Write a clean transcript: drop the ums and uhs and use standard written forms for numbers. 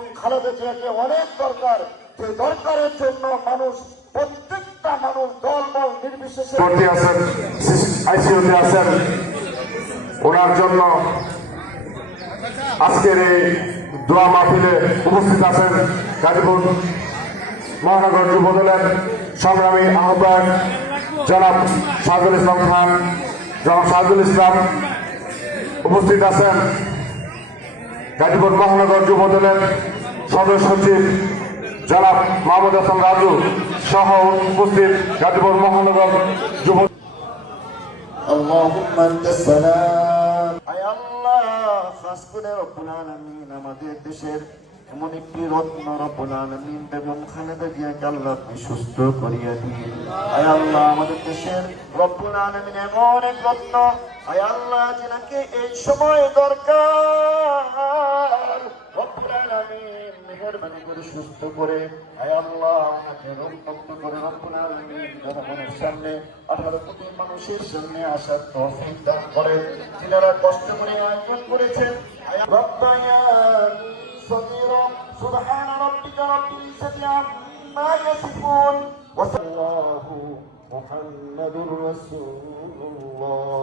বেগম খালেদা জিয়াকে অনেক দরকার, যে দরকারের জন্য মানুষ, প্রত্যেকটা মানুষ দল বল নির্বিশেষে আইসিইউতে আছেন। ওনার জন্য আজকের এই দোয়া মাহফিলে উপস্থিত আছেন গাজীপুর মহানগর যুবদলের সংগ্রামী আহ্বায়ক জনাব সাজুল ইসলাম খান। জনাব সাজুল ইসলাম উপস্থিত আছেন গাজীপুর মহানগর যুবদলের সদস্য সচিব জনাব মাহমুদ হাসান রাজু সহ উপস্থিত গাজীপুর মহানগর যুব। আল্লাহুম্মা আনতাস সালাম। আয় আল্লাহ, খাস করে রব্বুল আলামিন আমাদের দেশের এমন একটি রত্ন রব্বুল আলামিন বেগম খালেদা জিয়াকে আল্লাহ আপনি সুস্থ করিয়া দিন। আয় আল্লাহ, আমাদের দেশের রব্বুল আলামিন এমন এক রত্ন, আয় আল্লাহ, যেনাকে এই সময় দরকার, রব্বুল আলামিন মেহেরবানি করে সুস্থ করে, আয় আল্লাহ ওনাকে রোগমুক্ত করে রব্বুল আলামিন জনগণের সামনে 18 কোটি মানুষের সামনে আসার তৌফিক দান করে। যারা কষ্ট করে আয়োজন করেছেন, আয় রব্বায়ানি সগীরা সুবহান রাব্বিকা রাব্বিল ইজ্জাতি আম্মা ইয়াসিফুন ওয়া সাল্লাল্লাহু মুহাম্মাদুর রাসূলুল্লাহ।